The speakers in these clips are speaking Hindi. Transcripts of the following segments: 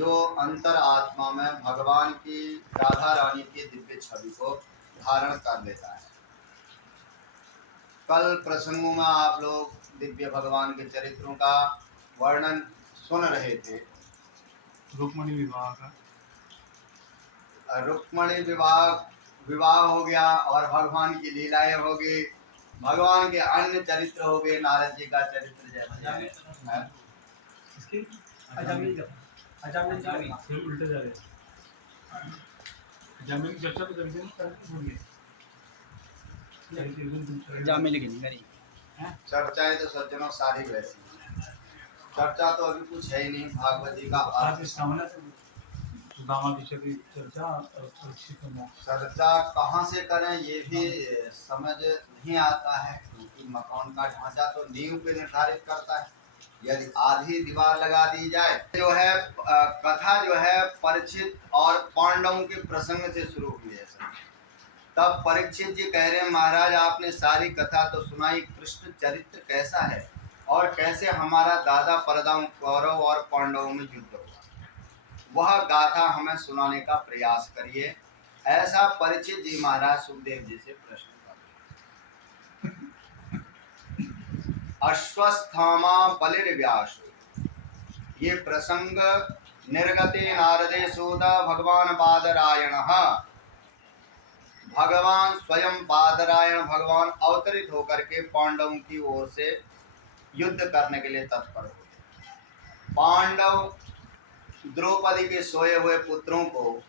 जो अंतर आत्मा में भगवान की राधा रानी की दिव्य छवि को धारण कर लेता है। कल प्रसंगों में आप लोग दिव्य भगवान के चरित्रों का वर्णन सुन रहे थे। रुक्मणी विवाह का, रुक्मणी विवाह हो गया और भगवान की लीलाएं हो गई, भगवान के अन्य चरित्र हो गए, नारद जी का चरित्र जैसे उल्टे जा रहे जामिन की चर्चा तो करके चर्चाएं तो सज्जनों सारी वैसी हैं। चर्चा तो अभी कुछ है ही नहीं। भागवत जी का चर्चा कहाँ से करें ये भी समझ नहीं आता है, क्योंकि मकान का ढांचा तो नींव पे निर्धारित करता है। यदि आधी दीवार लगा दी जाए, जो है कथा जो है परीक्षित और पांडवों के प्रसंग से शुरू हुई है। तब परीक्षित जी कह रहे हैं, महाराज आपने सारी कथा तो सुनाई, कृष्ण चरित्र कैसा है और कैसे हमारा दादा परदाऊ कौरव और पांडवों में युद्ध हुआ, वह गाथा हमें सुनाने का प्रयास करिए। ऐसा परीक्षित जी महाराज सुखदेव जी से प्रश्न कर। अश्वस्थामा बलिर्व्यास, ये प्रसंग निर्गते नारदे सोदा भगवान बादरायणः, भगवान स्वयं बादरायण भगवान अवतरित होकर के पांडवों की ओर से युद्ध करने के लिए तत्पर हुए। पांडव द्रौपदी के सोए हुए पुत्रों को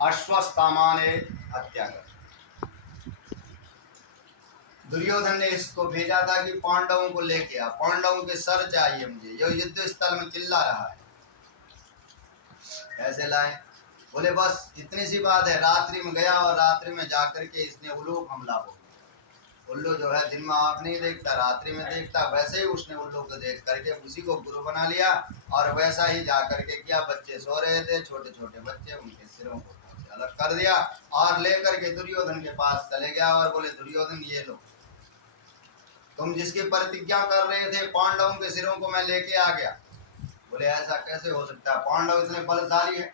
अश्वस्थामा ने हत्या कर, दुर्योधन ने इसको भेजा था कि पांडवों को लेके आ, पांडवों के सर चाहिए मुझे, जो युद्ध स्थल में चिल्ला रहा है। कैसे लाए? बोले बस इतनी सी बात है, रात्रि में गया और रात्रि में जाकर के इसने उल्लू हमला बोला। उल्लू जो है दिन में आप नहीं देखता, रात्रि में देखता, वैसे ही उसने उल्लू को देख करके उसी को गुरु बना लिया और वैसा ही जा करके किया। बच्चे सो रहे थे, छोटे छोटे बच्चे, उनके सिरों को अलग कर दिया और लेकर के दुर्योधन के पास चले गया और बोले दुर्योधन ये लो, तुम जिसकी प्रतिज्ञा कर रहे थे पांडवों के सिरों को मैं लेके आ गया। बोले ऐसा कैसे हो सकता है, पांडव इतने बलशाली है,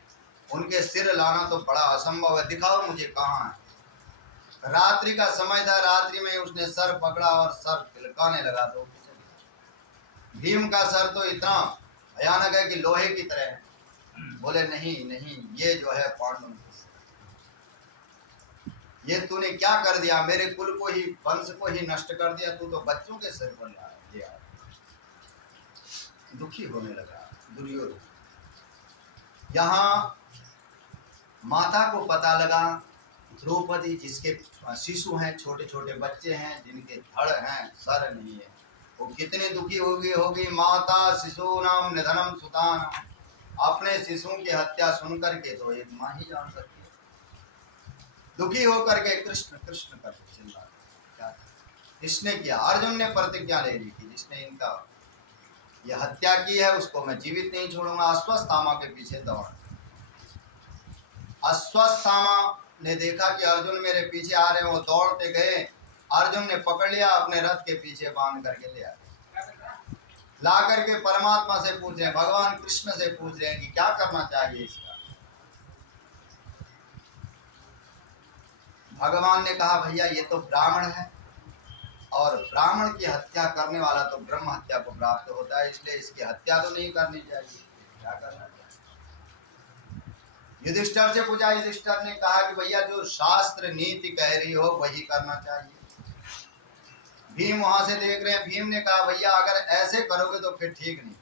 उनके सिर लाना तो बड़ा असंभव है, दिखाओ मुझे कहाँ है। रात्रि का समय था, रात्रि में उसने सर पकड़ा और सर तिलकाने लगा। तो भीम का सर तो इतना भयानक है कि लोहे की तरह है। बोले नहीं नहीं, ये जो है पांडव, ये तूने क्या कर दिया, मेरे कुल को ही, वंश को ही नष्ट कर दिया, तू तो बच्चों के सिर पर लिया। दुखी होने लगा दुर्योधन। यहाँ माता को पता लगा, द्रौपदी जिसके शिशु हैं, छोटे छोटे बच्चे हैं, जिनके धड़ हैं, सर नहीं है, वो कितनी दुखी होगी। माता शिशु नाम निधनम सुतान, अपने शिशुओं की हत्या सुन करके तो एक माँ ही जान सकती है। दुखी होकर के कृष्ण कृष्ण करके चिल्ला, क्या किसने किया? अर्जुन ने प्रतिज्ञा ले ली थी, जिसने इनका यह हत्या की है उसको मैं जीवित नहीं छोड़ूंगा। अश्वस्थामा के पीछे दौड़, अश्वस्थामा ने देखा कि अर्जुन मेरे पीछे आ रहे हैं, वो दौड़ते गए, अर्जुन ने पकड़ लिया, अपने रथ के पीछे बांध करके ले आए, ला करके परमात्मा से पूछ रहे हैं, भगवान कृष्ण से पूछ रहे हैं कि क्या करना चाहिए इसका। भगवान ने कहा भैया ये तो ब्राह्मण है और ब्राह्मण की हत्या करने वाला तो ब्रह्म हत्या को प्राप्त होता है, इसलिए इसकी हत्या तो नहीं करनी चाहिए, क्या करना चाहिए। युधिष्ठिर से पूछा, युधिष्ठिर ने कहा कि भैया जो शास्त्र नीति कह रही हो वही करना चाहिए। भीम वहां से देख रहे हैं, भीम ने कहा भैया अगर ऐसे करोगे तो फिर ठीक नहीं,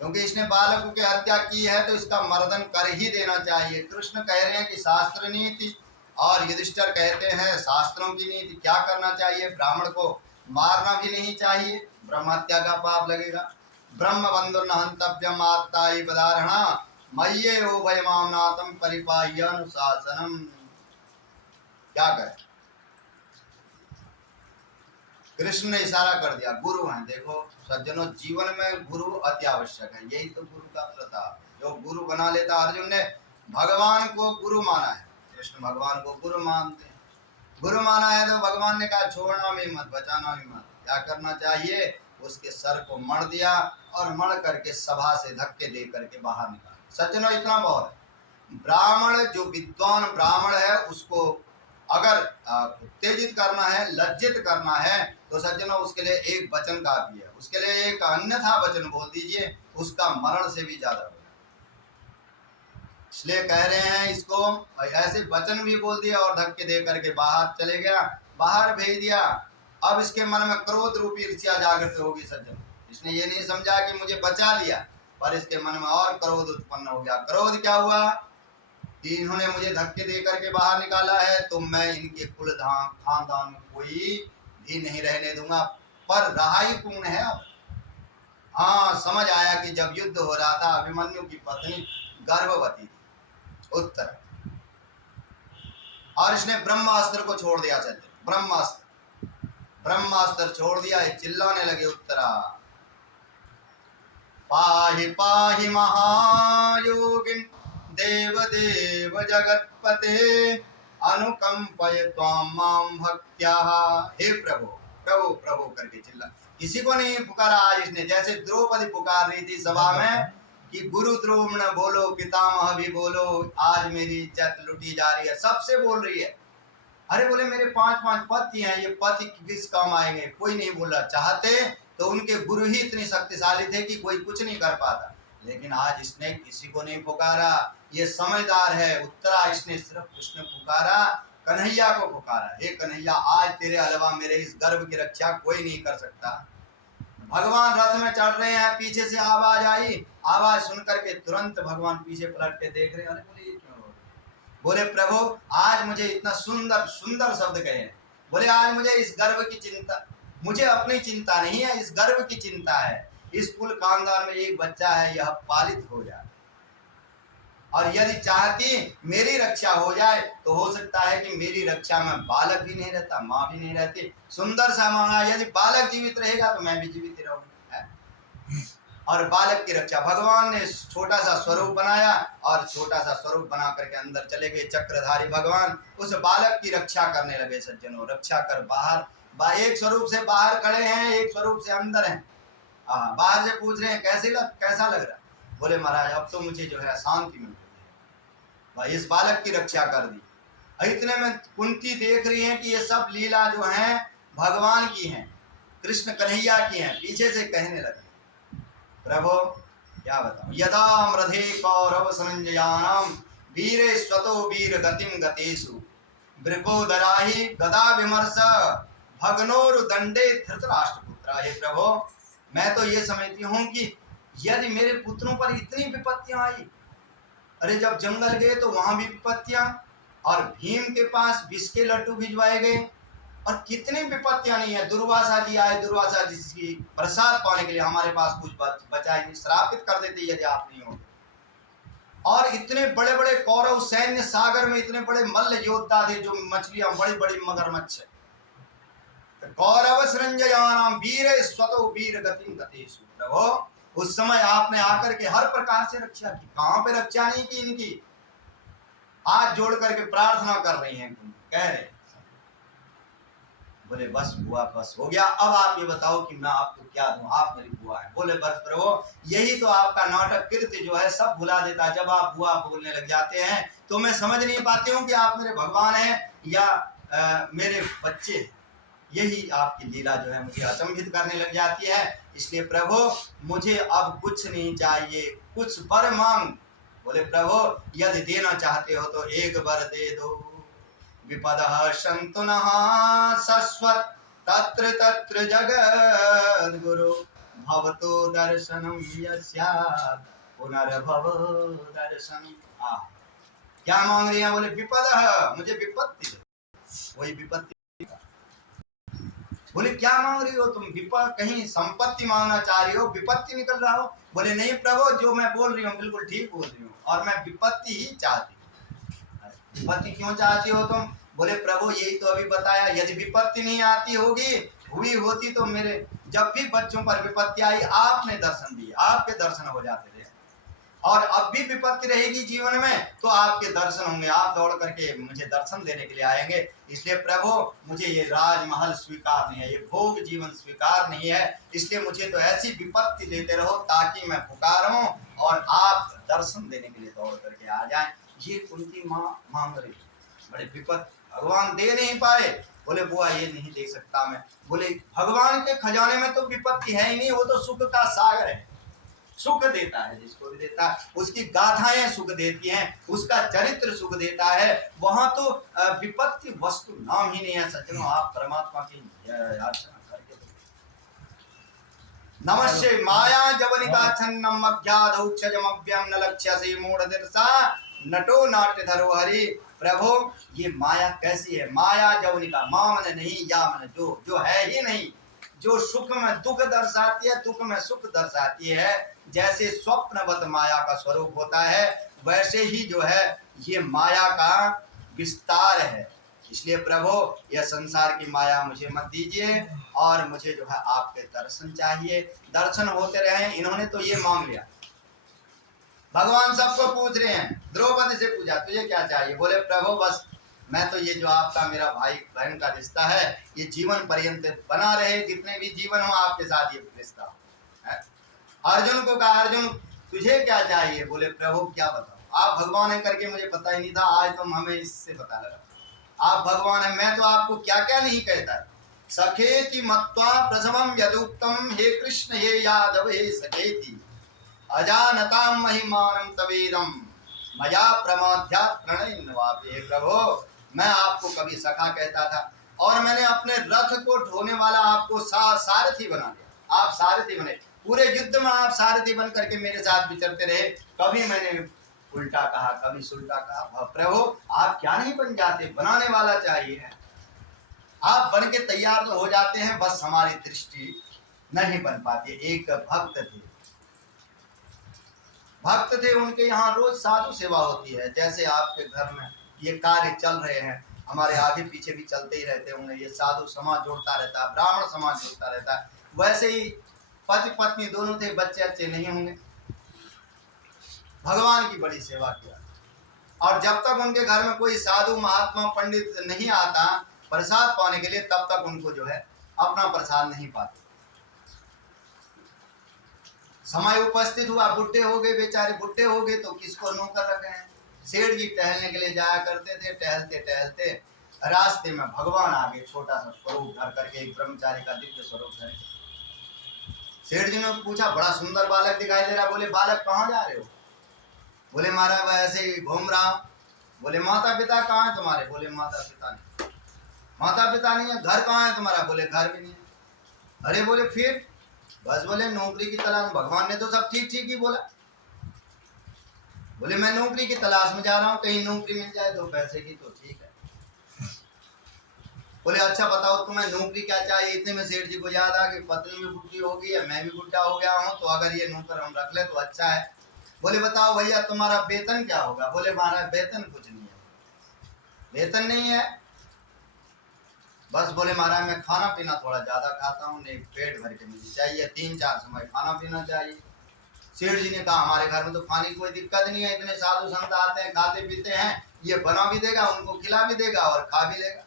क्योंकि इसने बालकों की हत्या की है तो इसका मर्दन कर ही देना चाहिए। कृष्ण कह रहे हैं कि शास्त्र नीति और युधिष्ठिर कहते हैं शास्त्रों की नीति। क्या करना चाहिए? ब्राह्मण को मारना भी नहीं चाहिए, ब्रह्म हत्या का पाप लगेगा। ब्रह्म बंधु न हंतव्यम आत्ताई पदारणा मय्ये ओ भयमामनातम परिपाह्य अनुशासनम। क्या कहे? कृष्ण ने इशारा कर दिया, गुरु हैं। देखो सज्जनों, जीवन में गुरु अति आवश्यक है, यही तो गुरु का प्रताप। जो गुरु बना लेता, अर्जुन ने भगवान को गुरु माना है, कृष्ण भगवान को गुरु मानते हैं। गुरु माना है तो भगवान ने कहा छोड़ना भी मत, बचाना भी मत। क्या करना चाहिए? उसके सर को मड़ दिया और मड़ करके सभा से धक्के दे करके बाहर निकाला। सज्जनों, इतना बहुत है। ब्राह्मण, जो विद्वान ब्राह्मण है, उसको अगर उत्तेजित करना है, लज्जित करना है, तो सज्जनों उसके लिए एक वचन काफी है। उसके लिए एक अन्यथा वचन बोल दीजिए, उसका मरण से भी ज्यादा हो। इसलिए कह रहे हैं इसको, ऐसे वचन भी बोल दिया और धक्के दे करके बाहर चले गया, बाहर भेज दिया। अब इसके मन में क्रोध रूपी ईर्ष्या जागृत होगी सज्जन। इसने ये नहीं समझा कि मुझे बचा लिया, पर इसके मन में और क्रोध उत्पन्न हो गया। क्रोध क्या हुआ कि इन्होंने मुझे धक्के दे करके बाहर निकाला है, तो मैं इनके कुल खानदान में कोई भी नहीं रहने दूंगा। पर रहा ही कौन है अब? हाँ, समझ आया कि जब युद्ध हो रहा था, अभिमन्यु की पत्नी गर्भवती थी, उत्तर, और इसने ब्रह्मास्त्र को छोड़ दिया। सज्जन, ब्रह्मास्त्र छोड़ दिया। ये चिल्लाने लगे, उत्तरा पाहि पाहि महायोगिन देव देव जगतपते अनुकंपय त्वां मां भक्त्या। हे प्रभु प्रभु प्रभु करके चिल्ला। किसी को नहीं पुकारा आज इसने। जैसे द्रौपदी पुकार रही थी सभा में कि गुरु द्रोण बोलो, पितामह भी बोलो, आज मेरी इज्जत लुटी जा रही है, सबसे बोल रही है। अरे बोले मेरे 5 पति हैं, ये पति किस काम आएंगे? कोई नहीं बोला। चाहते तो उनके गुरु ही इतने शक्तिशाली थे कि कोई कुछ नहीं कर पाता। लेकिन आज इसने किसी को नहीं पुकारा। ये समझदार है। उत्तरा, इसने सिर्फ कृष्ण पुकारा, कन्हैया को पुकारा। हे कन्हैया, आज तेरे अलावा मेरे इस गर्भ की रक्षा कोई नहीं कर सकता। भगवान रथ में चढ़ रहे हैं, पीछे से आवाज आई। आवाज सुनकर के तुरंत भगवान पीछे पलट के देख रहे हैं। अरे बोले ये क्यों हो रहा? बोले प्रभु, आज मुझे इतना सुंदर सुंदर शब्द कहे। बोले आज मुझे इस गर्भ की चिंता, मुझे अपनी चिंता नहीं है, इस गर्भ की चिंता है। इस कुल खानदान में एक बच्चा है, यह पालित हो जाए, और यदि चाहती मेरी रक्षा हो जाए तो हो सकता है कि मेरी रक्षा में बालक भी नहीं रहता, माँ भी नहीं रहती। सुंदर सा मांगा, यदि बालक जीवित रहेगा तो मैं भी जीवित रहूंगा। और बालक की रक्षा भगवान ने छोटा सा स्वरूप बनाया, और छोटा सा स्वरूप बना करके अंदर चले गए चक्रधारी भगवान। उस बालक की रक्षा करने लगे। सज्जनों, रक्षा कर बाहर, एक स्वरूप से बाहर खड़े हैं, एक स्वरूप से अंदर हैं। बाहर से पूछ रहे हैं कैसा लग रहा? बोले महाराज अब तो मुझे जो है शांति मिल रही है। भाई इस बालक की रक्षा कर दी। इतने में कुंती देख रही है कि ये सब लीला जो है भगवान की हैं, कृष्ण कन्हैया की हैं। पीछे से कहने लगे, प्रभु क्या बताऊं, यदा मृधे कौरव संजयानाम वीरे स्वतो वीर गतिम गतेषु वृकोदराहि गदा विमर्श भगनोर दंडे धृतराष्ट्रपुत्र। हे प्रभु, मैं तो ये समझती हूँ कि यदि मेरे पुत्रों पर इतनी विपत्तियां आई, अरे जब जंगल गए तो वहां भी विपत्तियां, और भीम के पास विष के लड्डू भिजवाए गए, और कितनी विपत्तियां नहीं है। दुर्वासा जी आए, दुर्वासा जी की प्रसाद पाने के लिए हमारे पास कुछ बचा ही नहीं, श्रापित कर देते यदि आप नहीं होते। और इतने बड़े बड़े कौरव सैन्य, सागर में इतने बड़े मल्ल योद्धा थे, जो मछलियां बड़ी बड़ी मगरमच्छ। कौरव संजयानाम वीर स्वतो वीर गतिम गतेषु। प्रभु उस समय आपने आकर के हर प्रकार से रक्षा की। कहां पे रक्षा नहीं की इनकी? हाथ जोड़ करके प्रार्थना कर रही हैं, कह रहे। बोले बस बुआ, बस हो गया। अब आप ये बताओ कि मैं आपको क्या दूं, आप मेरी बुआ है। बोले बस प्रभु, यही तो आपका नाटक कृत्य जो है सब भुला देता। जब आप बुआ बोलने लग जाते हैं तो मैं समझ नहीं पाती हूँ कि आप मेरे भगवान हैं या मेरे बच्चे। यही आपकी लीला जो है मुझे अचंभित करने लग जाती है। इसलिए प्रभु मुझे अब कुछ नहीं चाहिए, कुछ वर मांग। बोले प्रभु यदि देना चाहते हो तो एक वर दे दो। विपदः सन्तु नः शश्वत् तत्र तत्र जगद् गुरु भवतो दर्शनम यस्यात् पुनर्भव दर्शनम। क्या मांग रही है? बोले विपदः, मुझे विपत्ति दो। वही विपत्ति। बोले क्या मांग रही हो तुम? कहीं संपत्ति मांगना चाह रही हो, विपत्ति निकल रहा हो? बोले नहीं प्रभु, जो मैं बोल रही हूँ बिल्कुल ठीक बोल रही हूँ, और मैं विपत्ति ही चाहती हूँ। विपत्ति क्यों चाहती हो तुम? बोले प्रभु यही तो अभी बताया, यदि विपत्ति नहीं आती होगी, हुई होती तो मेरे जब भी बच्चों पर विपत्ति आई आपने दर्शन दिए, आपके दर्शन हो जाते थे। और अब भी विपत्ति रहेगी जीवन में तो आपके दर्शन होंगे, आप दौड़ करके मुझे दर्शन देने के लिए आएंगे। इसलिए प्रभु मुझे ये राजमहल स्वीकार नहीं है, ये भोग जीवन स्वीकार नहीं है, इसलिए मुझे तो ऐसी विपत्ति देते रहो ताकि मैं पुकारूं और आप दर्शन देने के लिए दौड़ करके आ जाएं। ये कुंती माँ मांग रही, बड़े विपत्ति भगवान दे नहीं पाए। बोले बुआ ये नहीं दे सकता मैं। बोले भगवान के खजाने में तो विपत्ति है ही नहीं, वो तो सुख का सागर है, सुख देता है जिसको भी देता है, उसकी गाथाएं सुख देती हैं, उसका चरित्र सुख देता है। वहां तो विपत्ति वस्तु नाम ही नहीं है। सज्जनों आप परमात्मा की अर्चना करके नमस्ते माया जवनिका छन्नम अज्ञाधौक्षजमभ्यम न लक्ष्यसे मूढ़दिर्षा नटो नाट्य धरो हरि। प्रभु ये माया कैसी है? माया जवनिका, मां मन नहीं, या मन जो है ही नहीं, जो सुख में दुख दर्शाती है, दुख में सुख दर्शाती है। जैसे स्वप्नवत माया का स्वरूप होता है, वैसे ही जो है ये माया का विस्तार है। इसलिए प्रभु यह संसार की माया मुझे मत दीजिए और मुझे जो है आपके दर्शन चाहिए, दर्शन होते रहे। इन्होंने तो ये मांग लिया, भगवान सबको पूछ रहे हैं। द्रौपदी से पूछा तुझे क्या चाहिए? बोले प्रभु बस मैं तो ये जो आपका मेरा भाई बहन का रिश्ता है ये जीवन पर्यंत बना रहे, जितने भी जीवन हो आपके साथ ये रिश्ता है। अर्जुन को कहा अर्जुन तुझे क्या चाहिए? बोले प्रभु क्या बताओ, आप भगवान है करके मुझे पता ही नहीं था, आज तुम हमें इससे पता लगा आप भगवान है। मैं तो आपको क्या क्या नहीं कहता है। सखेति मत्वा प्रसवम यदुक्तम, हे कृष्ण हे यादव हे सखेति अजानताम महिमानम तवेदम मया प्रमाद्या प्रणयन्वापि। हे प्रभु मैं आपको कभी सखा कहता था और मैंने अपने रथ को ढोने वाला आपको सारथी बना दिया, आप सारथी बने, पूरे युद्ध में आप सारथी बन करके मेरे साथ विचरते रहे। कभी मैंने उल्टा कहा कभी सुल्टा कहा। प्रभु आप क्या नहीं बन जाते? बनाने वाला चाहिए, आप बन के तैयार हो जाते हैं, बस हमारी दृष्टि नहीं बन पाती। एक भक्त थे उनके यहाँ रोज साधु सेवा होती है। जैसे आपके घर में ये कार्य चल रहे हैं, हमारे आगे पीछे भी चलते ही रहते होंगे, ये साधु समाज जोड़ता रहता है, ब्राह्मण समाज जोड़ता रहता है। वैसे ही पति पत्नी दोनों थे, बच्चे अच्छे नहीं होंगे, भगवान की बड़ी सेवा किया। और जब तक उनके घर में कोई साधु महात्मा पंडित नहीं आता प्रसाद पाने के लिए, तब तक उनको जो है अपना प्रसाद नहीं पाते। समय उपस्थित हुआ, बुढ़े हो गए, बेचारे बुढ़े हो गए तो किसको नौकर रखे हैं। सेठ जी टहलने के लिए जाया करते थे, टहलते टहलते रास्ते में भगवान आ गए, छोटा सा स्वरूप धर करके, एक ब्रह्मचारी का दिव्य स्वरूप धर। सेठ जी ने पूछा बड़ा सुंदर बालक दिखाई दे रहा। बोले बालक कहाँ जा रहे हो? बोले महाराज मैं ऐसे ही घूम रहा। बोले माता पिता कहाँ है तुम्हारे? बोले माता पिता नहीं। माता पिता नहीं है? घर कहाँ है तुम्हारा? बोले घर भी नहीं है। अरे बोले फिर? बस बोले नौकरी की तलाश। भगवान ने तो सब ठीक ठीक ही बोला। बोले मैं नौकरी की तलाश में जा रहा हूँ, कहीं नौकरी मिल जाए तो पैसे की तो ठीक है। बोले अच्छा बताओ तुम्हें नौकरी क्या चाहिए? इतने में सेठ जी को याद आ कि पत्नी भी बुढ़ी हो गई है, मैं भी बुढ़ा हो गया हूँ, तो अगर ये नौकर हम रख ले तो अच्छा है। बोले बताओ भैया तुम्हारा वेतन क्या होगा? बोले महाराज वेतन कुछ नहीं है। वेतन नहीं है? बस बोले महाराज मैं खाना पीना थोड़ा ज्यादा खाता हूँ, नहीं पेट भर के मुझे चाहिए, 3-4 समय खाना पीना चाहिए। सेठ जी ने कहा हमारे घर में तो खाने की कोई दिक्कत नहीं है, इतने साधु संत आते हैं, खाते पीते हैं, ये बना भी देगा, उनको खिला भी देगा और खा भी लेगा।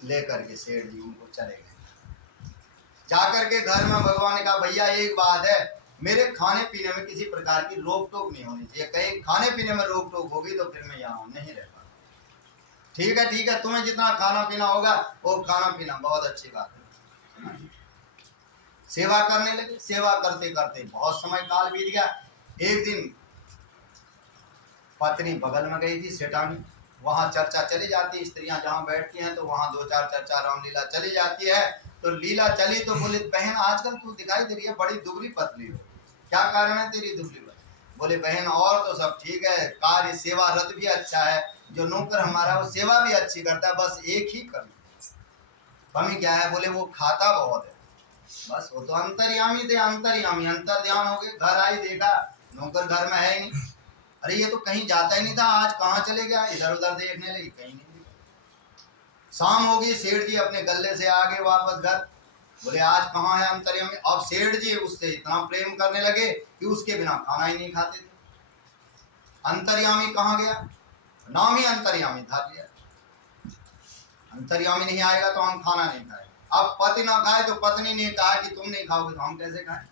लेकर के सेठ जी उनको चले गए। जाकर के घर में भगवान ने कहा भैया एक बात है, मेरे खाने पीने में किसी प्रकार की रोक टोक नहीं होनी चाहिए, कहीं खाने पीने में रोक टोक होगी तो फिर मैं यहाँ नहीं रह पाऊंगा। ठीक है तुम्हें जितना खाना पीना होगा वो खाना पीना, बहुत अच्छी बात है। सेवा करने लगे, सेवा करते करते बहुत समय काल बीत गया। एक दिन पत्नी बगल में गई थी सेठानी, वहां चर्चा चली जाती, स्त्रियां जहां बैठती हैं तो वहां 2-4 चर्चा रामलीला चली जाती है। तो लीला चली तो बोले बहन आजकल तू दिखाई दे रही है बड़ी दुबली पतली हो, क्या कारण है तेरी दुबली पतली? बोले बहन और तो सब ठीक है, कार्य सेवा रत भी अच्छा है, जो नौकर हमारा वो सेवा भी अच्छी करता है, बस एक ही कमी क्या है? बोले वो खाता बहुत है। बस वो तो अंतर्यामी थे, अंतर्यामी अंतर ध्यान हो गए। घर आई देखा नौकर घर में है ही नहीं। अरे ये तो कहीं जाता ही नहीं था, आज कहाँ चले गया? इधर उधर देखने लगी, कहीं नहीं। शाम हो गई, सेठ जी अपने गले से आ गए वापस घर। बोले आज कहाँ है अंतर्यामी। अब सेठ जी उससे इतना प्रेम करने लगे कि उसके बिना खाना ही नहीं खाते थे। अंतर्यामी कहाँ गया, नाम ही अंतर्यामी था लिया। अंतर्यामी नहीं आएगा तो हम खाना नहीं खाए। अब पति ना खाए तो पत्नी ने कहा कि तुम नहीं खाओगे तो हम कैसे खाएं।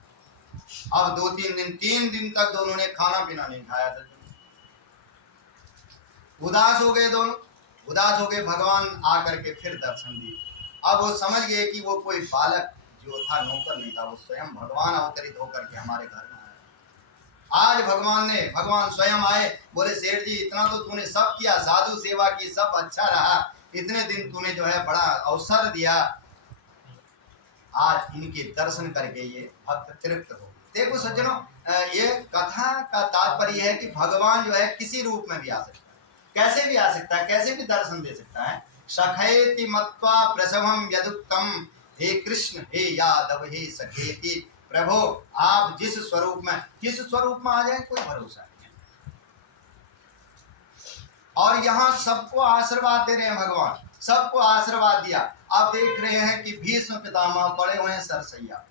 अब 3 दिन तक दोनों ने खाना पीना नहीं खाया था। उदास हो गए दोनों, उदास हो गए। भगवान आकर के फिर दर्शन दिए। अब वो समझ गए कि वो कोई बालक जो था, नौकर नहीं था, वो स्वयं भगवान अवतरित होकर के हमारे घर में आया। आज भगवान स्वयं आए। बोले सेठ जी इतना तो तूने सब किया, साधु सेवा की, सब अच्छा रहा, इतने दिन तूने जो है बड़ा अवसर दिया, आज इनके दर्शन करके ये भक्त तृप्त हो। देखो सज्जनों, ये कथा का तात्पर्य है कि भगवान जो है किसी रूप में भी आ सकता है, कैसे भी आ सकता है, कैसे भी दर्शन दे सकता है। सखेति मत्वा प्रसवम यदुक्तम, हे कृष्ण हे यादव हे सखेति। प्रभु आप जिस स्वरूप में, किस स्वरूप में आ जाए कोई भरोसा नहीं है। और यहाँ सबको आशीर्वाद दे रहे हैं भगवान, सबको आशीर्वाद दिया। आप देख रहे हैं कि भीष्म पितामह पड़े हुए हैं सरसैया,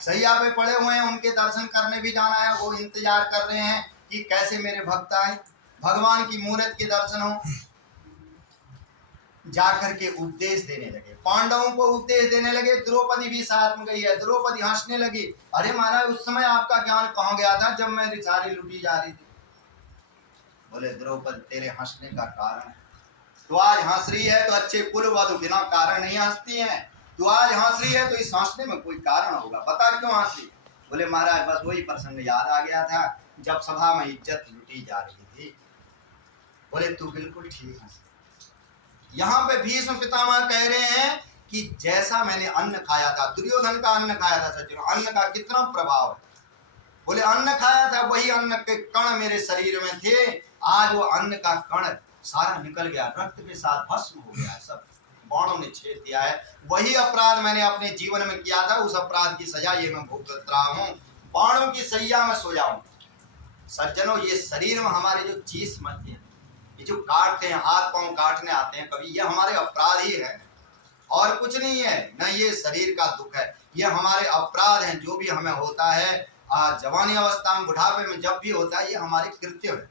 सैया पे पड़े हुए हैं, उनके दर्शन करने भी जाना है। वो इंतजार कर रहे हैं कि कैसे मेरे भक्त आए, भगवान की मूर्त के दर्शन हो। जाकर के उपदेश देने लगे, पांडवों को उपदेश देने लगे। द्रौपदी भी साथ में गई है। द्रौपदी हंसने लगी, अरे महाराज उस समय आपका ज्ञान कहाँ गया था जब मेरी सारी लुटी जा रही थी। बोले द्रौपदी तेरे हंसने का कारण है, तू आज हंस रही है तो अच्छे कुल वधु बिना कारण नहीं हंसती है। तू आज हंस रही है तो इस हंसने में कोई कारण होगा, बता क्यों हंस रही। बोले महाराज बस वही प्रसंग याद आ गया था जब सभा में इज्जत लुटी जा रही थी। बोले तू बिल्कुल ठीक हंस। यहाँ पे भीष्म पितामह कह रहे हैं कि जैसा मैंने अन्न खाया था, दुर्योधन का अन्न खाया था सज्जनों, अन्न का कितना प्रभाव है। बोले अन्न खाया था, वही अन्न के कण मेरे शरीर में थे, आज वो अन्न का कण सारा निकल गया, रक्त के साथ भस्म हो गया, सब बाणों ने छेद दिया है। वही अपराध मैंने अपने जीवन में किया था, उस अपराध की सजा ये मैं भुगत रहा हूँ, बाणों की सैया में सो जाऊं। सज्जनों ये शरीर में हमारे जो चीज मध्य है, ये जो काटते हैं, हाथ पांव काटने आते हैं कभी, ये हमारे अपराध ही है और कुछ नहीं है। न ये शरीर का दुख है, ये हमारे अपराध हैं। जो भी हमें होता है जवानी अवस्था में, बुढ़ापे में जब भी होता है, ये हमारे कृत्य है।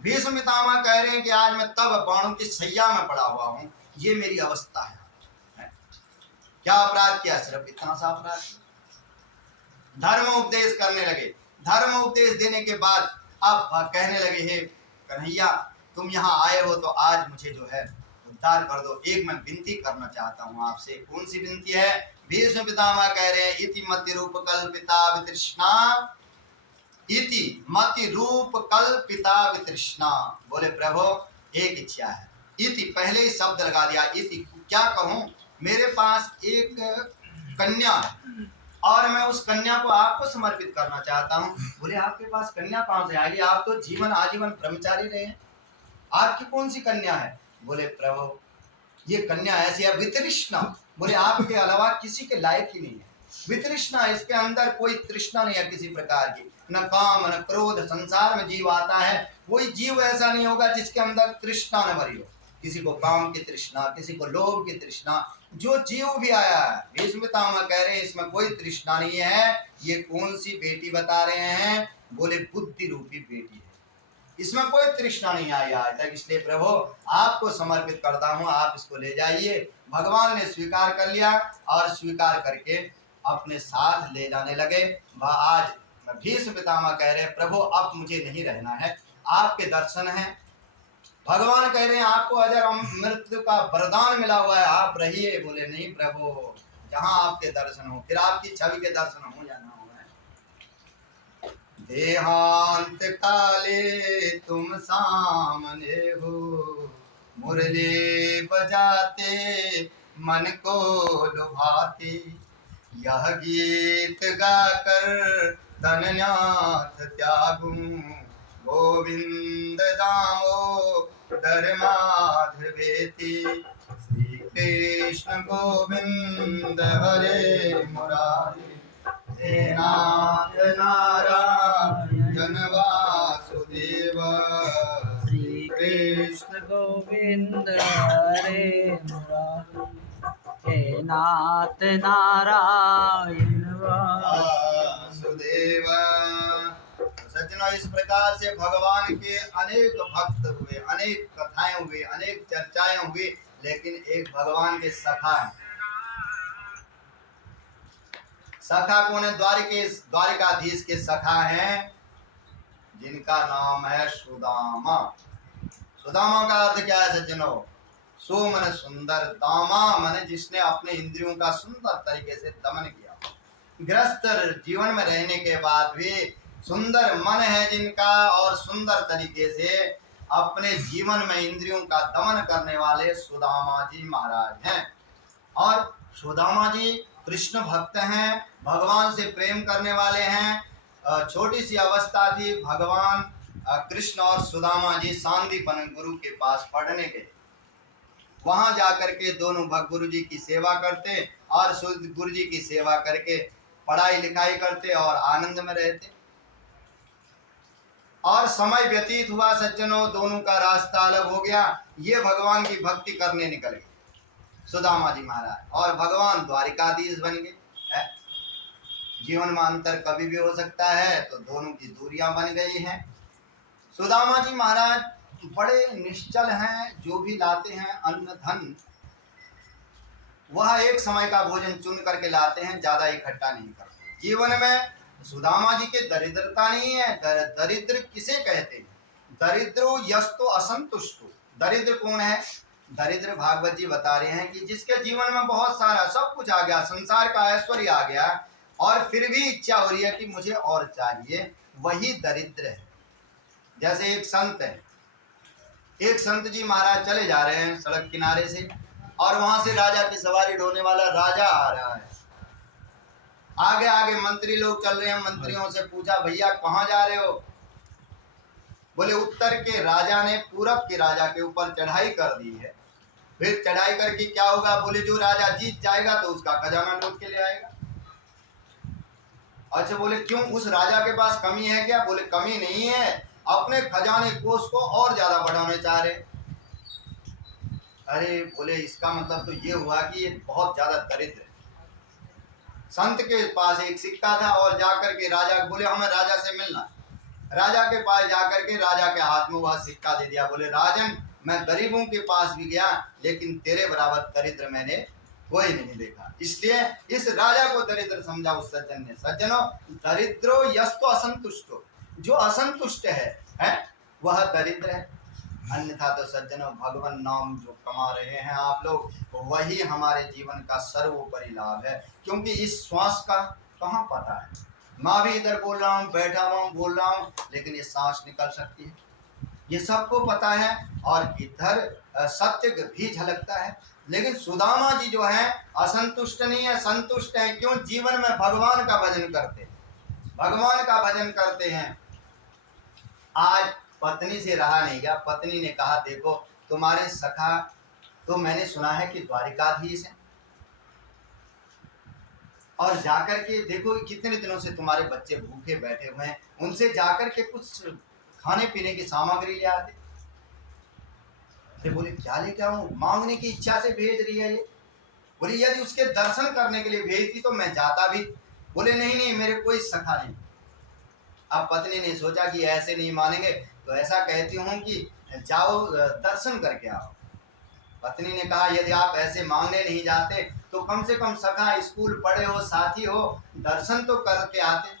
भीष्म पितामह कह रहे हैं कि आज मैं तब बाणों की सैया में पड़ा हुआ हूँ, ये मेरी अवस्था है। क्या अपराध किया, सिर्फ इतना सा अपराध। धर्म उपदेश करने लगे। धर्म उपदेश देने के बाद अब कहने लगे, हे कन्हैया तुम यहाँ आए हो तो आज मुझे जो है उद्धार कर दो। एक मैं विनती करना चाहता हूँ आपसे। कौन सी विनती है। भीष्म पितामह कह रहे हैं, इति मति रूप कल्पिता वितृष्णा, इति मति रूप कल्पिता वितृष्णा। बोले प्रभु एक इच्छा है। इति पहले ही शब्द लगा दिया, इति क्या कहूँ, मेरे पास एक कन्या है और मैं उस कन्या को आपको समर्पित करना चाहता हूँ। बोले आपके पास कन्या कहाँ से आएगी, आप तो जीवन आजीवन ब्रह्मचारी रहे हैं, आपकी कौन सी कन्या है। बोले प्रभु ये कन्या ऐसी है वितृष्णा, बोले आपके अलावा किसी के लायक ही नहीं है। वितृष्णा, इसके अंदर कोई तृष्णा नहीं है किसी प्रकार की, न काम न क्रोध। संसार में जीव आता है, कोई जीव ऐसा नहीं होगा जिसके अंदर तृष्णा न भरी हो। किसी को काम की तृष्णा, किसी को लोभ की तृष्णा, जो जीव भी आया है। भीष्म पितामह कह रहे हैं इसमें कोई तृष्णा नहीं है। ये कौन सी बेटी बता रहे हैं, बोले बुद्धि रूपी बेटी है, इसमें कोई तृष्णा नहीं आई आज तक, इसलिए प्रभु आपको समर्पित करता हूँ, आप इसको ले जाइए। भगवान ने स्वीकार कर लिया और स्वीकार करके अपने साथ ले जाने लगे। आज भीष्म पितामह कह रहे हैं प्रभु अब मुझे नहीं रहना है, आपके दर्शन हैं। भगवान कह रहे हैं आपको अजर मृत्यु का वरदान मिला हुआ है, आप रहिए। बोले नहीं प्रभु, जहाँ आपके दर्शन हो, फिर आपकी छवि के दर्शन हो जाना हो। देहांत काले तुम सामने हो, मुरली बजाते मन को लुभाते, यह गीत गाकर तननाथ त्यागूं, गोविंद दामोदर माधवेति, श्री कृष्ण गोविंद हरे मुरारी, हे नाथ नारायण वासुदेव, श्री कृष्ण गोविंद हरे मुरारी, हे नाथ नारायण वासुदेव। तो सज्जनों, इस प्रकार से भगवान के अनेक भक्त हुए, अनेक कथाएं हुई, अनेक चर्चाएं हुई, लेकिन एक भगवान के सखा है। सखा कौन है? द्वारिकाधीश के सखा हैं, जिनका नाम है सुदामा। सुदामा का अर्थ क्या है सज्जनों? सो मन सुंदर, दामा मन जिसने अपने इंद्रियों का सुंदर तरीके से दमन किया। गृहस्थ जीवन में रहने के बाद भी सुंदर मन है जिनका, और सुंदर तरीके से अपने जीवन में इंद्रियों का दमन करने वाले सुदामा जी महाराज हैं। और सुदामा जी कृष्ण भक्त हैं, भगवान से प्रेम करने वाले हैं। छोटी सी अवस्था थी, भगवान कृष्ण और सुदामा जी सांदीपन गुरु के पास पढ़ने गए। वहां जाकर के दोनों भक्त गुरु जी की सेवा करते और गुरु जी की सेवा करके पढ़ाई लिखाई करते और आनंद में रहते। और समय व्यतीत हुआ सज्जनों, दोनों का रास्ता अलग हो गया। ये भगवान की भक्ति करने निकल गए सुदामा जी महाराज, और भगवान द्वारिकाधीश बन गए। जीवन में अंतर कभी भी हो सकता है, तो दोनों की दूरियां बन गई हैं। सुदामा जी महाराज बड़े निश्चल हैं, जो भी लाते हैं अन्न धन, वह एक समय का भोजन चुन करके लाते हैं, ज्यादा इकट्ठा नहीं करते। जीवन में सुदामा जी के दरिद्रता नहीं है। दरिद्र किसे कहते हैं? दरिद्रो यस्तो असंतुष्टो। दरिद्र कौन है? दरिद्र भागवत जी बता रहे हैं कि जिसके जीवन में बहुत सारा सब कुछ आ गया, संसार का ऐश्वर्य आ गया, और फिर भी इच्छा हो रही है कि मुझे और चाहिए, वही दरिद्र है। जैसे एक संत है, एक संत जी महाराज चले जा रहे हैं सड़क किनारे से, और वहां से राजा की सवारी ढोने वाला राजा आ रहा है। आगे आगे मंत्री लोग चल रहे हैं। मंत्रियों से पूछा, भैया कहाँ जा रहे हो? बोले उत्तर के राजा ने पूरब के राजा के ऊपर चढ़ाई कर दी है। फिर चढ़ाई करके क्या होगा? बोले जो राजा जीत जाएगा तो उसका खजाना लूट के ले आएगा। अच्छा, बोले क्यों, उस राजा के पास कमी है क्या? बोले कमी नहीं है, अपने खजाने कोष को और ज्यादा बढ़ाने चाह रहे। अरे बोले इसका मतलब तो ये हुआ कि ये बहुत ज्यादा दरिद्र है। संत के पास एक सिक्का था, और जाकर के राजा बोले हमें राजा से मिलना। राजा के पास जाकर के राजा के हाथ में वह सिक्का दे दिया। बोले राजन, मैं गरीबों के पास भी गया, लेकिन तेरे बराबर दरिद्र मैंने कोई नहीं देखा, इसलिए इस राजा को दरिद्र समझा उस सज्जन ने। सज्जनों, दरिद्रो यस्तो असंतुष्टो, जो असंतुष्ट है वह दरिद्र है। अन्यथा तो सज्जनों, भगवान नाम जो कमा रहे हैं आप लोग, वही हमारे जीवन का सर्वोपरि लाभ है। क्योंकि इस श्वास का कहाँ पता है? मैं भी इधर बोल रहा हूँ, बैठा हुआ हूँ, बोल रहा हूँ, लेकिन ये सांस निकल सकती है, ये सबको पता है। और इधर सत्य भी झलकता है। लेकिन सुदामा जी जो है असंतुष्ट नहीं है, संतुष्ट है। क्यों? जीवन में भगवान का भजन करते, भगवान का भजन करते हैं। आज पत्नी से रहा नहीं गया। पत्नी ने कहा, देखो तुम्हारे सखा तो मैंने सुना है कि द्वारिकाधीश है, और जाकर के देखो कितने दिनों से तुम्हारे बच्चे भूखे बैठे हुए हैं, उनसे जाकर के कुछ खाने पीने की सामग्री ले आते। बोले क्या लेके आऊं? मांगने की इच्छा से भेज रही है ये। बोले यदि उसके दर्शन करने के लिए भेजती तो मैं जाता भी। बोले नहीं नहीं, मेरे कोई सखा नहीं। अब पत्नी ने सोचा कि ऐसे नहीं मानेंगे, तो ऐसा कहती हूँ कि जाओ दर्शन करके आओ। पत्नी ने कहा, यदि आप ऐसे मांगने नहीं जाते तो कम से कम सखा, स्कूल पढ़े हो, साथी हो, दर्शन तो करके आते।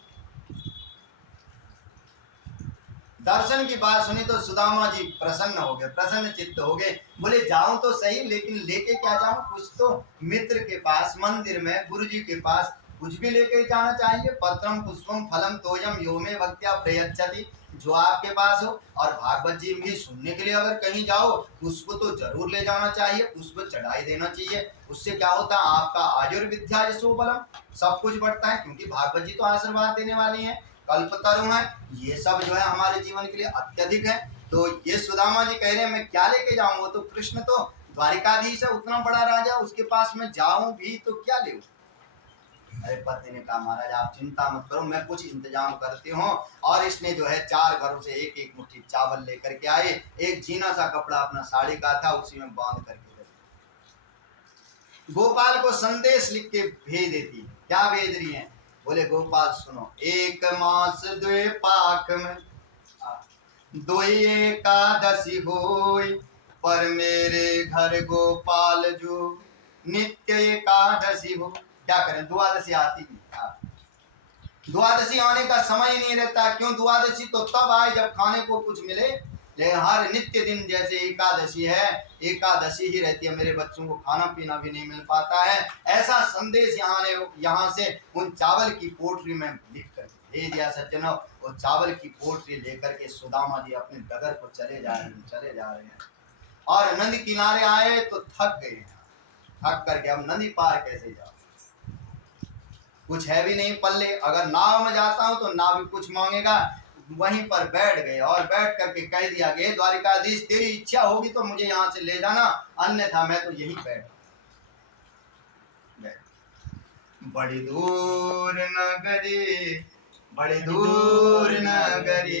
दर्शन की बात सुनी तो सुदामा जी प्रसन्न हो गए, प्रसन्न चित्त हो गए। बोले जाऊं तो सही, लेकिन लेके क्या जाऊं? कुछ तो मित्र के पास, मंदिर में गुरु जी के पास कुछ भी लेके जाना चाहिए। पत्रम पुष्पम फलम तोयम यो मे भक्त्या प्रयच्छति, जो आपके पास हो। और भागवत जी भी सुनने के लिए अगर कहीं जाओ, पुष्प तो जरूर ले जाना चाहिए, पुष्प चढ़ाई देना चाहिए। उससे क्या होता है? आपका आयुर्विद्या यशो बलम, सब कुछ बढ़ता है। क्योंकि भागवत जी तो आशीर्वाद देने वाली हैं, कल्पतरु है, ये सब जो है हमारे जीवन के लिए अत्यधिक है। तो ये सुदामा जी कह रहे हैं मैं क्या लेके जाऊं? वो तो कृष्ण तो द्वारिकाधीश है, उतना बड़ा राजा, उसके पास में जाऊं भी तो क्या ले? अरे पत्नी ने कहा, महाराज आप चिंता मत करो, मैं कुछ इंतजाम करती हूँ। और इसने जो है 4 घरों से एक एक मुट्ठी चावल लेकर के आए। एक जीना सा कपड़ा अपना साड़ी का था, उसी में बांध करके गोपाल को संदेश लिख के भेज देती है। क्या भेज रही है? बोले गोपाल सुनो, 1 मास 2 पाख में 2 एकादशी होई, पर मेरे घर गोपाल जो नित्य एकादशी हो। क्या करें, द्वादशी आती नहीं। द्वादशी आने का समय ही नहीं रहता। क्यों? द्वादशी तो तब आए जब खाने को कुछ मिले, लेकिन हर नित्य दिन जैसे एकादशी है, एकादशी ही रहती है, मेरे बच्चों को खाना पीना भी नहीं मिल पाता है। ऐसा संदेश यहाँ से उन चावल की पोटली में लिख कर भेज दिया सज्जनों। वो चावल की पोटली लेकर के सुदामा जी अपने डगर को चले जा रहे हैं। और नदी किनारे आए तो थक गए हैं। थक करके अब नदी पार कैसे जाओ, कुछ है भी नहीं पल्ले। अगर नाव में जाता हूं तो नाव भी कुछ मांगेगा। वहीं पर बैठ गए और बैठ करके कह दिया गया, द्वारिकाधीश तेरी इच्छा होगी तो मुझे यहाँ से ले जाना, अन्यथा मैं तो यही बैठ। बड़ी दूर नगरी, बड़ी दूर नगरी,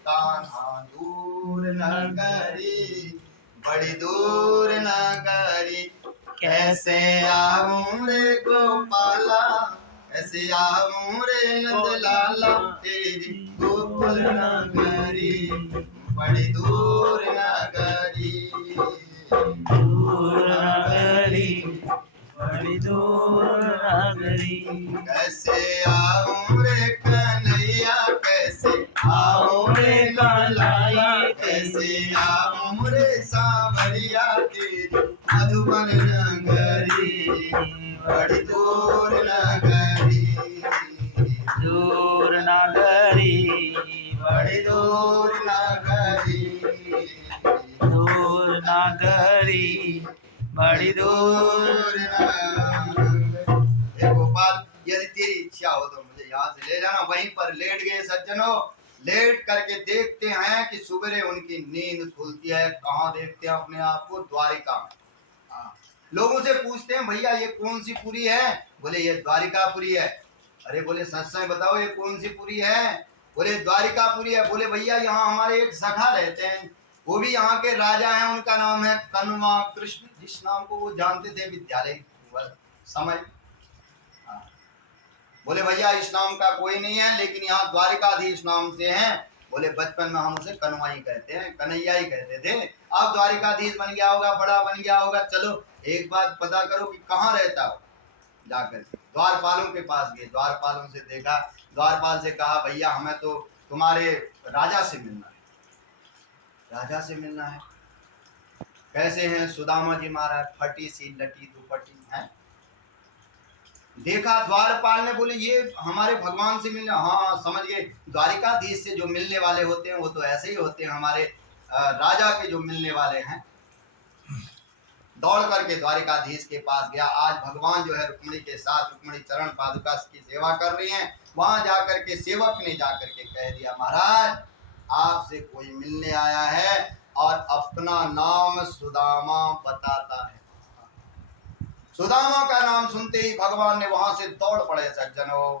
कान्हा दूर नगरी, बड़ी दूर नगरी, कैसे आऊं रे गोपाला, कैसे आऊं रे नंदलाला, तेरी गोकुल नगरी, बड़ी दूर नगरी, दूर नगरी, बड़ी दूर नगरी, कैसे आऊं रे कन्हैया, कैसे आऊं रे कन्हैया, कैसे आऊं रे सांवरिया, तेरी मधुबन नगरी, बड़ी दूर नगरी, दूर नगरी, बड़ी दूर नगरी, दूर नगरी, बड़ी दूर। हे गोपाल, यदि तेरी इच्छा हो तो मुझे यहाँ से ले जाना। वहीं पर लेट गए सज्जनों। लेट करके देखते हैं कि सुबह उनकी नींद खुलती है। कहाँ देखते हैं अपने आप को? द्वारिका में। लोगों से पूछते हैं भैया ये कौन सी पुरी है? बोले ये द्वारिकापुरी है। अरे बोले सच सच बताओ ये कौन सी पुरी है? बोले द्वारिकापुरी है। बोले भैया यहाँ हमारे एक सखा रहते हैं, वो भी यहाँ के राजा हैं, उनका नाम है कन्वा कृष्ण, जिस नाम को वो जानते थे विद्यालय समय। बोले भैया इस नाम का कोई नहीं है, लेकिन यहाँ द्वारिकाधीश नाम से हैं। बोले बचपन में हम उसे कन्वा ही कहते हैं, कन्हैया ही कहते थे। अब द्वारिकाधीश बन गया होगा, बड़ा बन गया होगा। चलो एक बात पता करो कि कहाँ रहता हो। जाकर द्वारपालों के पास गए, द्वारपालों से देखा, द्वारपाल से कहा भैया हमें तो तुम्हारे राजा से मिलना है। राजा से मिलना है? कैसे हैं? सुदामा जी महाराज फटी सी लटी दुपट्टी हैं। देखा द्वारपाल ने, बोले ये हमारे भगवान से मिलना। हाँ समझ गए, द्वारिकाधीश से जो मिलने वाले होते हैं वो तो ऐसे ही होते हैं, हमारे राजा के जो मिलने वाले हैं। दौड़ करके द्वारिकाधीश के पास गया। आज भगवान जो है रुक्मिणी के साथ रुक्मिणी चरण पादुका की सेवा कर रही हैं। वहां जाकर के सेवक ने जाकर के कह दिया महाराज आपसे कोई मिलने आया है और अपना नाम सुदामा बताता है। सुदामा का नाम सुनते ही भगवान ने वहां से दौड़ पड़े सज्जनों।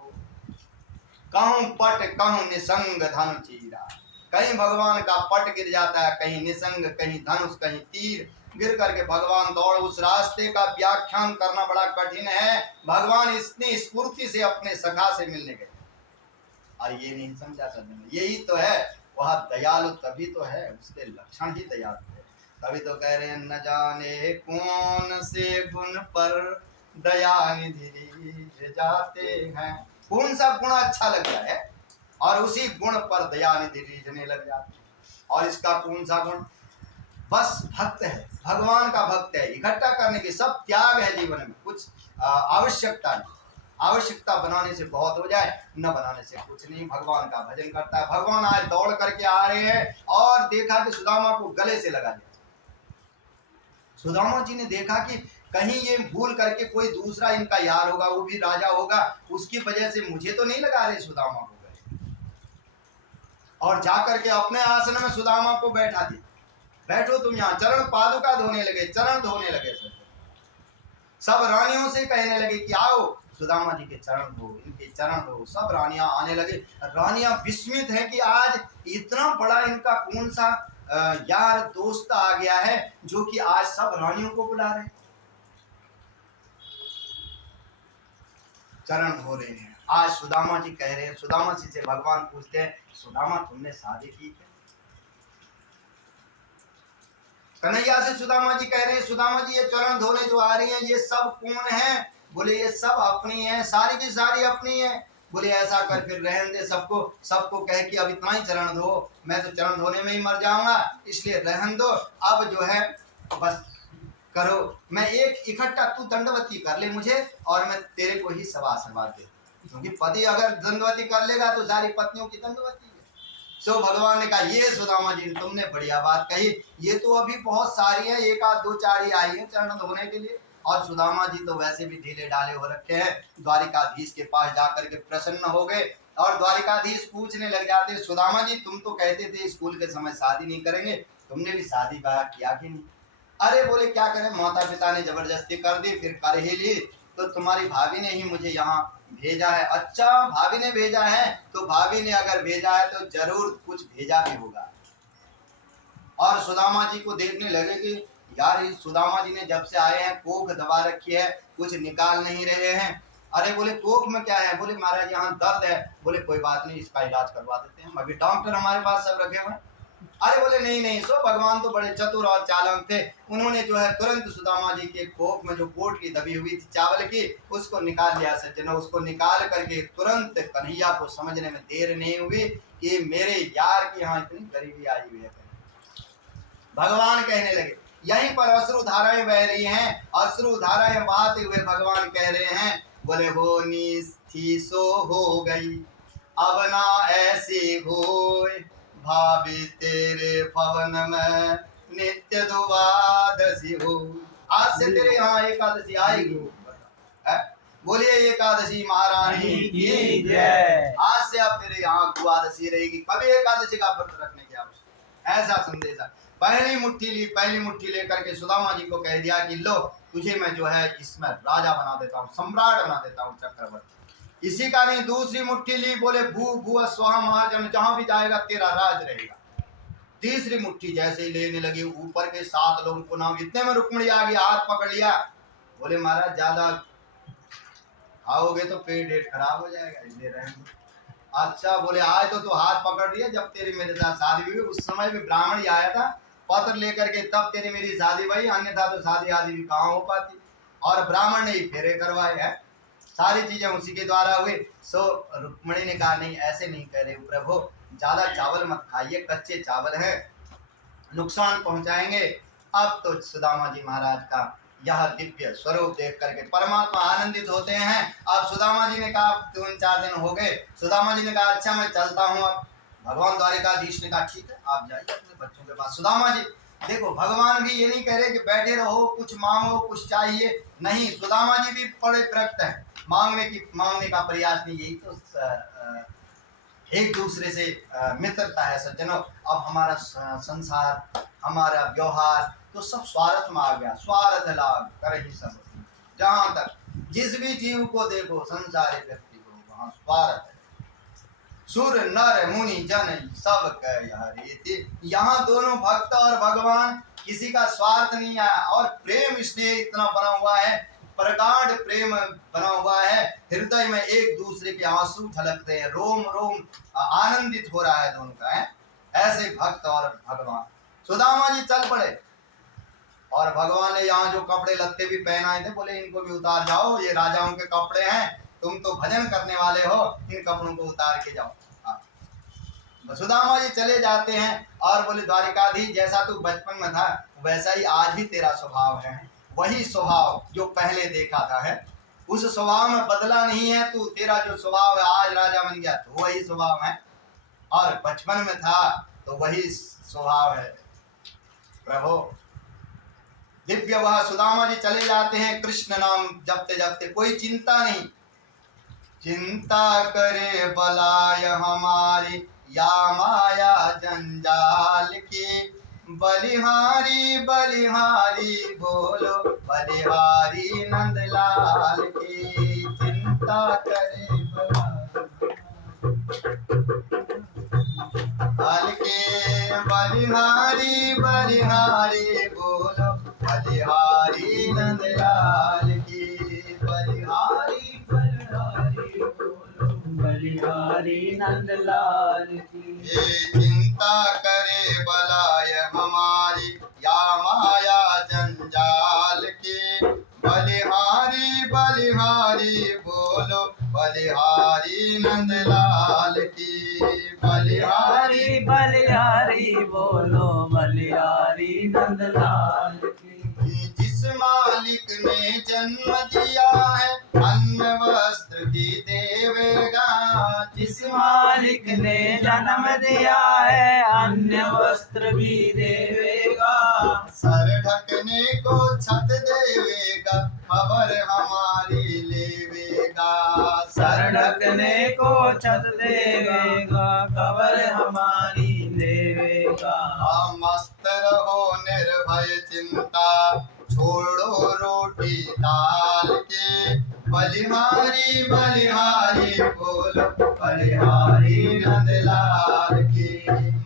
कहूं पट कहूं निसंग धनु चीरा, कहीं भगवान का पट गिर जाता है, कहीं निसंग, कहीं धनुष, कहीं तीर गिर करके भगवान दौड़। उस रास्ते का व्याख्यान करना बड़ा कठिन है। भगवान इतनी स्फूर्ति से अपने सखा से मिलने गए और ये नहीं समझा सज्जनों, यही तो है वह दयालु, तभी तो है, उसके लक्षण ही दयालु है। तभी तो कह रहे हैं न जाने कौन से गुण पर दया निधि जाते हैं। कौन सा गुण अच्छा लग जाए और उसी गुण पर दया निधि रीझने लग जाते हैं। और इसका कौन सा गुण? बस भक्त है, भगवान का भक्त है। इकट्ठा करने की सब त्याग है जीवन में, कुछ आवश्यकता नहीं। आवश्यकता बनाने से बहुत हो जाए, न बनाने से कुछ नहीं। भगवान का भजन करता है। भगवान आज दौड़ करके आ रहे हैं और देखा कि सुदामा को गले से लगा दिया। सुदामा जी ने देखा कि कहीं ये भूल करके कोई दूसरा इनका यार होगा, वो भी राजा होगा, उसकी वजह से मुझे तो नहीं लगा रहे सुदामा को गए। और जाकर के अपने आसन में सुदामा को बैठा दिया। बैठो तुम यहाँ। चरण पादुका धोने लगे, चरण धोने लगे। सब रानियों से कहने लगे कि आओ सुदामा जी के चरण धो, इनके चरण धो। सब रानियां आने लगे। रानियां विस्मित हैं कि आज इतना बड़ा इनका कौन सा यार दोस्त आ गया है जो कि आज सब रानियों को बुला रहे। चरण धो रहे हैं। आज सुदामा जी कह रहे हैं, सुदामा जी से भगवान पूछते हैं, सुदामा तुमने शादी की है? कन्हैया से सुदामा जी कह रहे हैं, सुदामा जी ये चरण धोने जो आ रही हैं ये सब कौन है? बोले ये सब अपनी है, सारी की सारी अपनी है। बोले ऐसा कर फिर रहने दे सबको, सबको कह कि अब इतना ही चरण धो, मैं तो चरण धोने में ही मर जाऊंगा, इसलिए रहन दो। अब जो है बस करो, मैं एक इकट्ठा तू दंडवती कर ले मुझे और मैं तेरे को ही सवाद दे, क्योंकि पति अगर दंडवती कर लेगा तो सारी पत्नियों की दंडवती है। सो भगवान ने कहा ये सुदामा जी तुमने बढ़िया बात कही, ये तो अभी बहुत सारी है, एक आध दो चार ही आई है चरण धोने के लिए। और सुदामा जी तो वैसे भी ढीले ढाले हो रखे हैं, द्वारिकाधीश के पास जाकर के प्रसन्न हो गए और द्वारिकाधीश पूछने लग जाते, सुदामा जी तुम तो कहते थे स्कूल के समय शादी नहीं करेंगे, तुमने भी शादी ब्याह किया कि नहीं? अरे बोले क्या करें, माता पिता ने जबरदस्ती कर दी, फिर कर ही ली, तो तुम्हारी भाभी ने ही मुझे यहाँ भेजा है। अच्छा भाभी ने भेजा है, तो भाभी ने अगर भेजा है तो जरूर कुछ भेजा भी होगा। और सुदामा जी को देखने लगे कि यार इस सुदामा जी ने जब से आए हैं कोख दबा रखी है, कुछ निकाल नहीं रहे हैं। अरे बोले कोख में क्या है? बोले महाराज यहाँ दर्द है। बोले कोई बात नहीं, इसका इलाज करवा देते हैं, अभी डॉक्टर हमारे पास सब रखे हुए हैं। अरे बोले नहीं नहीं, सो भगवान तो बड़े चतुर और चालाक थे, उन्होंने जो है तुरंत सुदामा जी के कोख में जो पोटली दबी हुई थी चावल की, उसको निकाल लिया सज्जनों। उसको निकाल करके तुरंत कन्हैया को समझने में देर नहीं हुई कि मेरे यार की यहाँ इतनी गरीबी आई हुई है। भगवान कहने लगे, यहीं पर अश्रु धाराएं बह रही हैं, अश्रु धाराएं बहाते हुए भगवान कह रहे हैं, बोले वो थी सो हो गई, अब ना ऐसी होए, भाभी तेरे भवन में नित्य द्वादशी हो। आज से तेरे यहाँ एकादशी आएगी, बोलिए एकादशी महारानी की जय। आज से अब तेरे यहाँ द्वादशी रहेगी, कभी एकादशी का व्रत रखने की आवश्यकता, ऐसा संदेश है। पहली मुट्ठी लेकर के सुदामा जी को कह दिया कि लो तुझे मैं जो है इसमें राजा बना देता हूँ, सम्राट बना देता हूँ, चक्रवर्ती। इसी का नहीं, दूसरी मुट्ठी ली, बोले भू भू स्वाहा महाजन, जहां भी जाएगा तेरा राज रहेगा। तीसरी मुट्ठी जैसे ही लेने लगे, ऊपर के 7 लोगों को नाम, इतने में रुक्मिणी आ गई, हाथ पकड़ लिया। बोले महाराज ज्यादा खाओगे तो पेट खराब हो जाएगा, इसलिए रहेंगे। अच्छा बोले आज तो हाथ पकड़ लिया, जब तेरी मेरे साथ शादी हुई उस समय भी ब्राह्मण ही आया था पत्र लेकर के, तब तेरी मेरी शादी हुई, अन्यथा तो शादी आदि भी कहाँ हो पाती। और ब्राह्मण ने ही फेरे करवाए हैं, सारी चीजें उसी के द्वारा हुई। सो रुक्मिणी ने कहा नहीं ऐसे नहीं कह रहे प्रभु, ज्यादा चावल मत खाइए, कच्चे चावल हैं, नुकसान पहुंचाएंगे। अब तो सुदामा जी महाराज का यह दिव्य स्वरूप देख करके परमात्मा आनंदित होते हैं। अब सुदामा जी ने कहा 3-4 दिन हो गए, सुदामा जी ने कहा अच्छा मैं चलता हूँ। अब भगवान द्वारिकाधीश ने कहा ठीक है आप जाइए अपने बच्चों के पास। सुदामा जी देखो भगवान भी ये नहीं कह रहे कि बैठे रहो, कुछ मांगो, कुछ चाहिए, नहीं, सुदामा जी भी बड़े विरक्त हैं, मांगने का प्रयास नहीं। यही तो एक दूसरे से मित्रता है सज्जनों। अब हमारा संसार, हमारा व्यवहार तो सब स्वार्थ में आ गया, स्वार्थ लाभ कर ही सब। जहाँ तक जिस भी जीव को देखो, संसारी व्यक्ति को, वहाँ स्वार्थ है। सुर नर मुनि जन सब कह, यहाँ दोनों भक्त और भगवान किसी का स्वार्थ नहीं है। और प्रेम स्नेह इतना बना हुआ है, प्रगाढ़ प्रेम बना हुआ है, हृदय में एक दूसरे के आंसू झलकते हैं, रोम रोम आनंदित हो रहा है दोनों का है। ऐसे भक्त और भगवान। सुदामा जी चल पड़े और भगवान ने यहाँ जो कपड़े लत्ते भी पहनाए थे, बोले इनको भी उतार जाओ, ये राजाओं के कपड़े हैं, तुम तो भजन करने वाले हो, इन कपड़ों को उतार के जाओ। सुदामा जी चले जाते हैं और बोले द्वारिकाधीश जैसा तू बचपन में था वैसा ही आज भी तेरा स्वभाव है, वही स्वभाव जो पहले देखा था है, उस स्वभाव में बदला नहीं है तू। तेरा जो स्वभाव है आज राजा बन गया तो वही स्वभाव है, और बचपन में था तो वही स्वभाव है प्रभु। दिव्य वह सुदामा जी चले जाते हैं, कृष्ण नाम जपते जपते, कोई चिंता नहीं। चिंता करे बलाय हमारी या माया जंजाल की, बलिहारी बलिहारी बोलो बलिहारी नंदलाल की। चिंता करे बलिहाल के, बलिहारी बलिहारी बोलो बलिहारी नंदलाल की। बलिहारी बलिहारी बलिहारी नंदलाल की। ये चिंता करे बलाय हमारी या माया जंजाल की। बलिहारी बलिहारी बोलो बलिहारी नंदलाल की। बलिहारी बलिहारी बोलो बलिहारी नंदलाल की। जिस मालिक ने जन्म दिया है अन्न वस्त्र भी देवेगा। जिस मालिक ने जन्म दिया है अन्य वस्त्र भी देवेगा। सर ढकने को छत देवेगा खबर हमारी लेवेगा। सर ढकने को छत देवेगा खबर हमारी देवेगा। हम मस्त रहो निर्भय चिंता छोड़ो रोटी दाल के। बलिहारी बलिहारी बोलो बलिहारी नंदलाल की।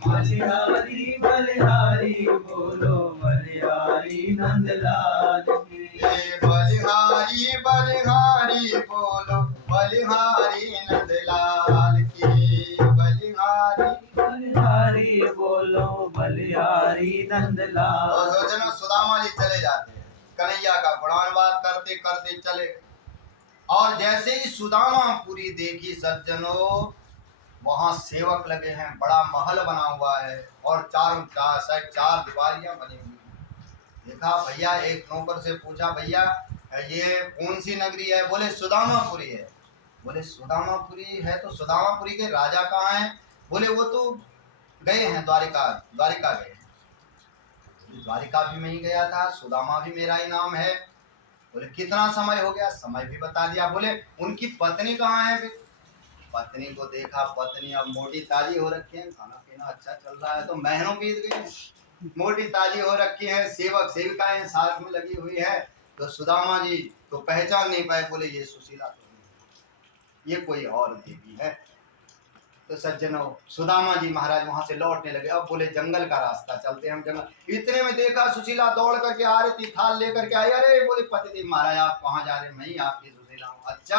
बलिहारी बलिहारी बोलो बलिहारी नंदलाल की। बलिहारी बलिहारी बोलो बलिहारी नंदलाल की। बलिहारी बलिहारी बोलो बलिहारी नंदलाल। और सज्जनों सुदामा जी चले जाते हैं कन्हैया का गुणानुवाद करते करते चले। और जैसे ही सुदामापुरी देखी सज्जनों वहां सेवक लगे हैं, बड़ा महल बना हुआ है और चारों साइड चार दीवारियां बनी हुई हैं। देखा भैया, एक नौकर से पूछा भैया ये कौन सी नगरी है? बोले सुदामापुरी है। बोले सुदामापुरी है तो सुदामापुरी के राजा कहाँ हैं? बोले वो तो गए हैं द्वारिका गए हैं। द्वारिका भी मैं ही गया था, सुदामा भी मेरा ही नाम है। बोले कितना समय हो गया? समय भी बता दिया। बोले उनकी पत्नी कहाँ है? पत्नी को देखा, पत्नी अब मोटी ताजी हो रखी है, खाना पीना अच्छा चल रहा है तो महीनों बीत गए हैं, मोटी ताजी हो रखी है, सेवक सेविकाएं साथ में लगी हुई है। तो सुदामा जी तो पहचान नहीं पाए, बोले ये सुशीला तो नहीं, ये कोई और देवी है। तो सज्जनों सुदामा जी महाराज वहां से लौटने लगे। अब बोले जंगल का रास्ता चलते हैं हम जंगल। इतने में देखा सुशीला दौड़ करके आ रही थी, थाल लेकर के आई। अरे बोले पतिदेव महाराज आप कहाँ जा रहे? मैं ही आपकी सुशीला हूँ। अच्छा,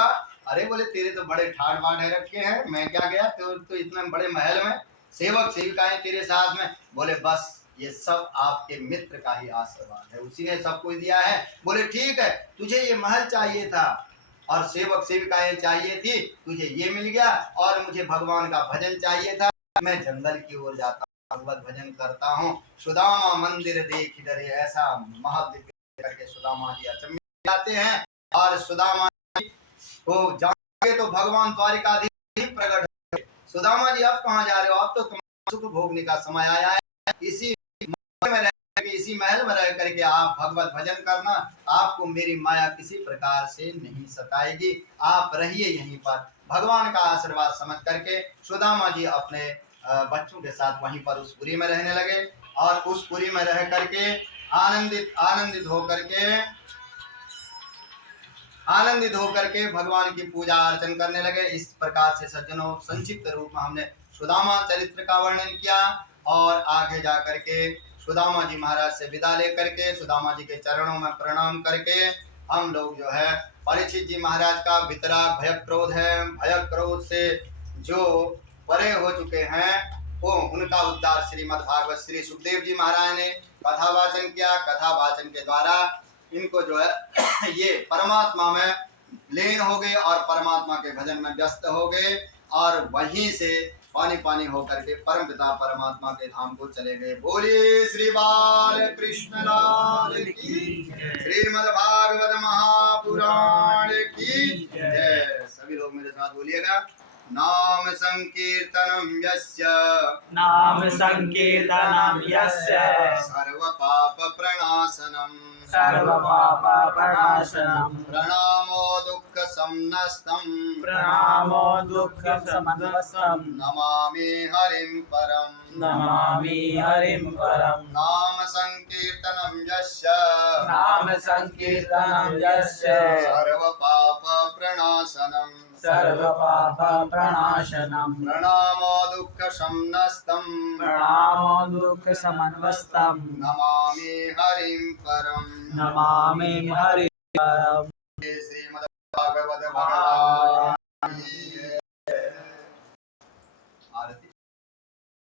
अरे बोले तेरे तो बड़े ठाट बाट है रखे हैं, मैं क्या गया तो इतने बड़े महल में सेवक सेविकाएं तेरे साथ में। बोले बस ये सब आपके मित्र का ही आशीर्वाद है, उसी ने सब कुछ दिया है। बोले ठीक है, तुझे ये महल चाहिए था और सेवक सेविकाएं चाहिए थी, तुझे ये मिल गया। और मुझे भगवान का भजन चाहिए था, मैं जंगल की ओर जाता हूँ, भगवत भजन करता हूँ। सुदामा मंदिर देख इधर, ऐसा महल देख करके सुदामा जी अचंभित जाते हैं। और सुदामा जी को जाके तो भगवान द्वारिकाधीश प्रकट हुए। सुदामा जी अब कहाँ जा रहे हो? अब तो तुम्हारा सुख भोगने का समय आया है। इसी महल में रह करके आप भगवत भजन करना, आपको मेरी माया किसी प्रकार से नहीं सताएगी, आप रहिए यहीं पर। भगवान का आशीर्वाद समझ करके सुदामा जी अपने बच्चों के साथ वहीं पर उस पुरी में रहने लगे। और उस पुरी में रह करके आनंदित होकर के भगवान की पूजा अर्चन करने लगे। इस प्रकार से सज्जनों संक्षिप्त रूप में हमने सुदामा चरित्र का वर्णन किया। और आगे जा करके सुदामा जी महाराज से विदा लेकर के सुदामा जी के चरणों में प्रणाम करके हम लोग जो है परीक्षित जी महाराज का वितराग भय क्रोध है, भय क्रोध से जो परे हो चुके हैं वो उनका उद्धार श्रीमद् भागवत श्री सुखदेव जी महाराज ने कथा वाचन किया। कथा वाचन के द्वारा इनको जो है ये परमात्मा में लीन हो गए और परमात्मा के भजन में व्यस्त हो गए। और वहीं से पानी पानी होकर के परम पिता परमात्मा के धाम को चले गए। बोलिए श्री बाल कृष्ण लाल की, श्रीमद् भागवत महापुराण की जय। सभी लोग मेरे साथ बोलिएगा। नाम संकीर्तनम यस्य, नाम संकीर्तनम यस्य, सर्व पाप प्रणाशनम, सर्व पाप प्रणाशनम, प्रणामो दुःख समनस्तम, प्रणामो दुःख समनस्तम, नमामि हरिं परम, नमामि हरिं परम। नाम संकीर्तनम यस्य, नाम संकीर्तनम यस्य, सर्व पाप प्रणाशनम, सर्व पाप प्रणाशनम, प्रणामो दुःख समनस्तम, प्रणामो दुःख समन्वस्तम, नमामि हरिं परम, नमामि हरिं परम। श्रीमद् भागवत भगवान की